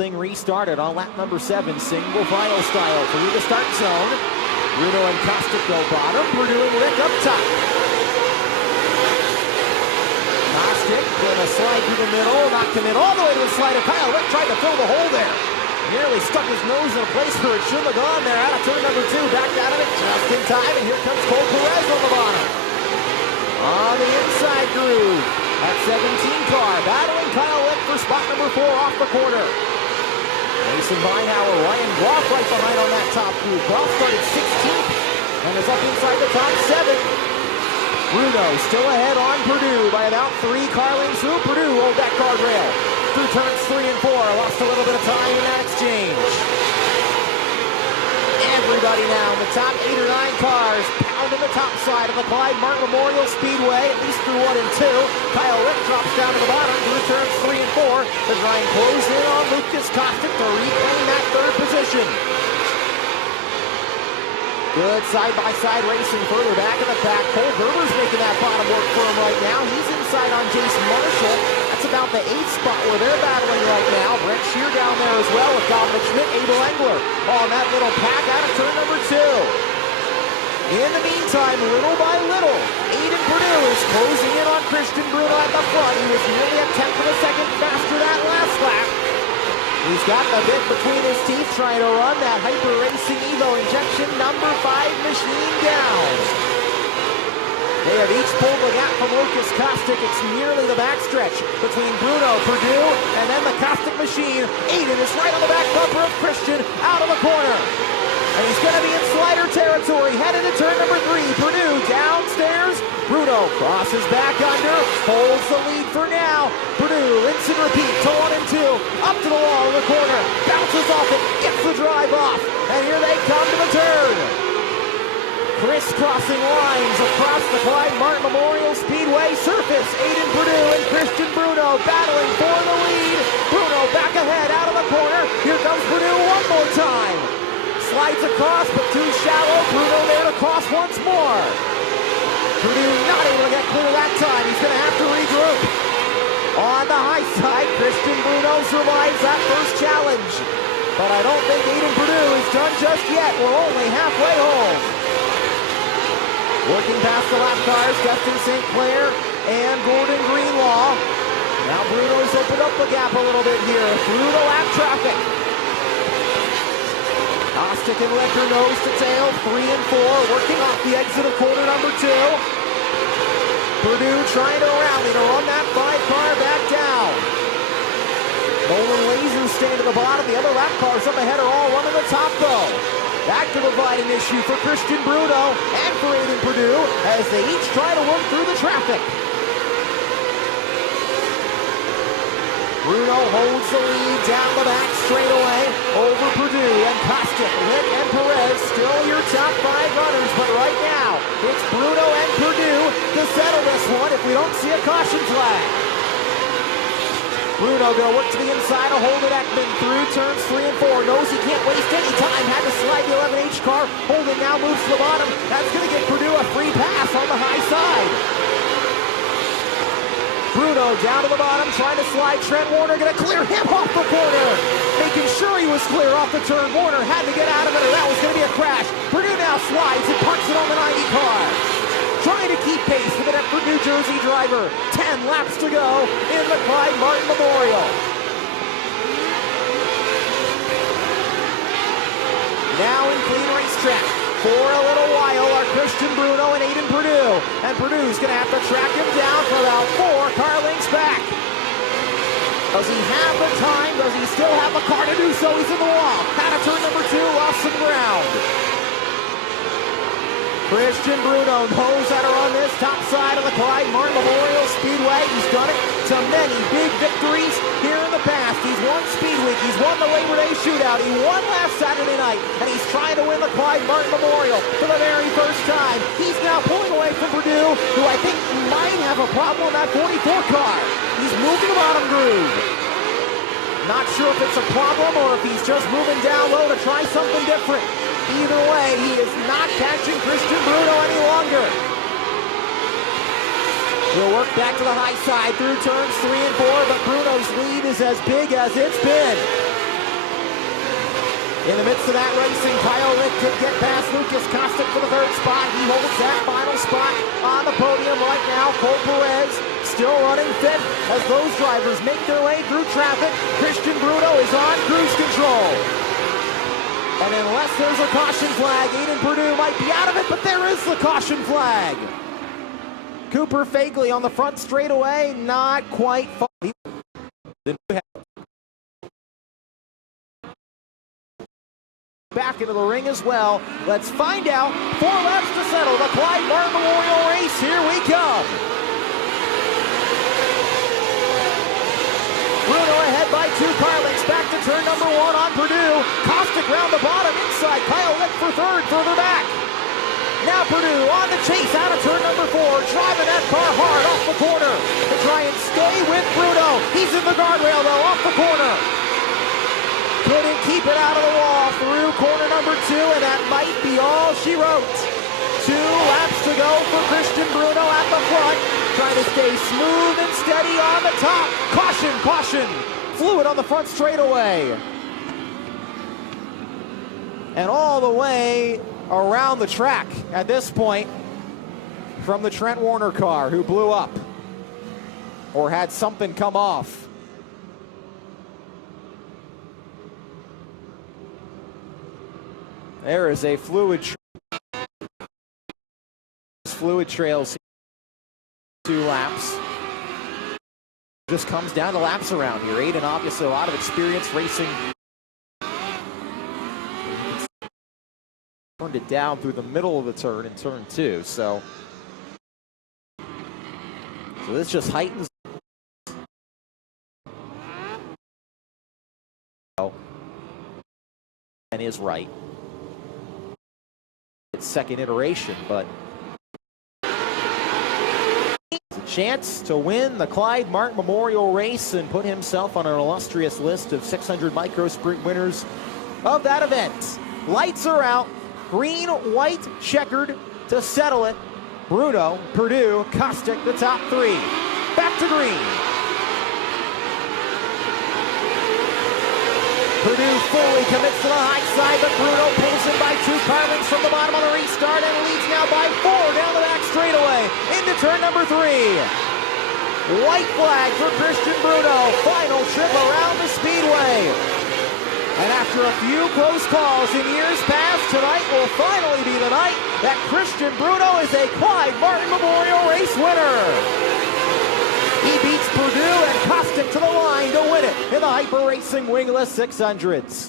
Thing restarted on lap number 7, single file style through the start zone. Bruno and Kostic go bottom, Bruno and Rick up top. Kostic with a slide through the middle, knocked him in all the way to the slider. Kyle Rick tried to fill the hole there. Nearly stuck his nose in a place where it shouldn't have gone there. Out of turn number 2, backed out of it just in time, and here comes Cole Perez on the bottom. On the inside groove, that 17 car battling Kyle Rick for spot number 4 off the corner. Mason Beinauer, Ryan Groff right behind on that top group. Groff started 16th and is up inside the top 7. Bruno still ahead on Purdue by about 3 car lengths through. Purdue rolled that guardrail through turns 3 and 4. Lost a little bit of time in that exchange. Everybody now in the top 8 or 9 cars pounding the top side of the Clyde Martin Memorial Speedway, at least through 1 and 2. Kyle Rick drops down to the bottom through turns 3 and 4 as Ryan closes in on Lucas Kostic to reclaim that 3rd position. Good side-by-side racing further back in the pack. Cole Gerber's making that bottom work for him right now. He's inside on Jason Marshall. That's about the 8th spot where they're battling right now. Brent Shear down there as well with Dominic Schmidt, Abel Engler on that little pack out of turn number 2. In the meantime, little by little, Aiden Purdue is closing in on Christian Bruno at the front. He was nearly a 10th of a second faster that last lap. He's got the bit between his teeth trying to run that Hyper Racing Evo injection number 5 machine down. They have each pulled the gap from Lucas Kostic. It's nearly the backstretch between Bruno, Purdue, and then the Kostic machine. Aiden is right on the back bumper of Christian out of the corner. And he's going to be in slider territory, headed to turn number 3. Purdue downstairs. Bruno crosses back under, holds the lead for now. Purdue, rinse and repeat to 1 and 2. Up to the wall in the corner, bounces off it, gets the drive off. And here they come to the turn. Crisscrossing lines across the Clyde Martin Memorial Speedway surface. Aiden Purdue and Christian Bruno battling for the lead. Bruno back ahead out of the corner. Here comes Purdue one more time. Slides across, but too shallow. Bruno there to cross once more. Purdue not able to get clear that time. He's going to have to regroup. On the high side, Christian Bruno survives that first challenge. But I don't think Aiden Purdue is done just yet. We're only halfway home. Working past the lap cars, Dustin St. Clair and Gordon Greenlaw. Now Bruno's opened up the gap a little bit here through the lap traffic. Kostic and Licker nose to tail, 3 and 4, working off the exit of corner number 2. Purdue trying to rally to run that 5-car back down. Nolan Lasers staying to the bottom. The other lap cars up ahead are all running the top though. That could provide an issue for Christian Bruno and for Aiden Purdue as they each try to work through the traffic. Bruno holds the lead down the back straightaway over Purdue and Kostic, Lick, and Perez. Still your top 5 runners, but right now it's Bruno and Purdue to settle this one if we don't see a caution flag. Bruno gonna work to the inside to hold it Ekman through turns 3 and 4. Knows he can't waste any time. Had to slide the 11H car. Holden now moves to the bottom. That's gonna get Purdue a free pass on the high side. Bruno down to the bottom, trying to slide Trent Warner, gonna clear him off the corner. Making sure he was clear off the turn. Warner had to get out of it or that was gonna be a crash. Purdue now slides and parks it on the 90 car. Trying to keep pace with an effort New Jersey driver. 10 laps to go in the Clyde Martin Memorial. Now in clean racetrack. For a little while are Christian Bruno and Aiden Purdue. And Purdue's going to have to track him down for about 4 car lengths back. Does he have the time? Does he still have the car to do so? He's in the wall. Out of turn number 2, lost some ground. Christian Bruno knows how to run this top side of the Clyde Martin Memorial Speedway. He's done it to many big victories here in the past. He's won Speed Week. He's won the Labor Day Shootout. He won last Saturday night. And he's trying to win the Clyde Martin Memorial for the very first time. He's now pulling away from Purdue, who I think might have a problem with that 44 car. He's moving the bottom groove. Not sure if it's a problem or if he's just moving down low to try something different. Either way, he is not catching Christian Bruno any longer. He'll work back to the high side through turns 3 and 4, but Bruno's lead is as big as it's been. In the midst of that racing, Kyle Lick did get past Lucas Kostic for the third spot. He holds that final spot on the podium right now. Cole Perez still running fifth as those drivers make their way through traffic. Christian Bruno is on cruise control. And unless there's a caution flag, Aiden Purdue might be out of it, but there is the caution flag. Cooper Fagley on the front straightaway, not quite far. Back into the ring as well. Let's find out. 4 laps to settle the Clyde Martin Memorial Race. Here we come. Bruno ahead by 2 car lengths. Back to turn number 1 on Purdue. Kostic round the bottom inside. Kyle Lick for third, further back. Now Purdue on the chase out of turn number 4. Driving that car hard off the corner to try and stay with Bruno. He's in the guardrail though, off the corner. Couldn't keep it out of the wall through corner number 2, and that might be all she wrote. 2 laps to go for Christian Bruno at the front, trying to stay smooth and steady on the top. Caution, caution! Fluid on the front straightaway. And all the way around the track at this point from the Trent Warner car, who blew up or had something come off. There is a fluid trails 2 laps. Just comes down to laps around here. Aiden obviously a lot of experience racing. Turned it down through the middle of the turn in turn 2. So this just heightens. And is right. Second iteration, but a chance to win the Clyde Martin Memorial Race and put himself on an illustrious list of 600 micro sprint winners of that event. Lights are out, green, white, checkered to settle it. Bruno, Purdue, Kostic, the top 3. Back to green. Purdue fully commits to the high side, but Bruno pulls him by 2 car lengths from the bottom on the restart and leads now by 4 down the back straightaway into turn number 3. White flag for Christian Bruno. Final trip around the Speedway. And after a few close calls in years past, tonight will finally be the night that Christian Bruno is a Clyde Martin Memorial Race winner. He beats Purdue and Kostic to the line to win it in the Hyper Racing Wingless 600s.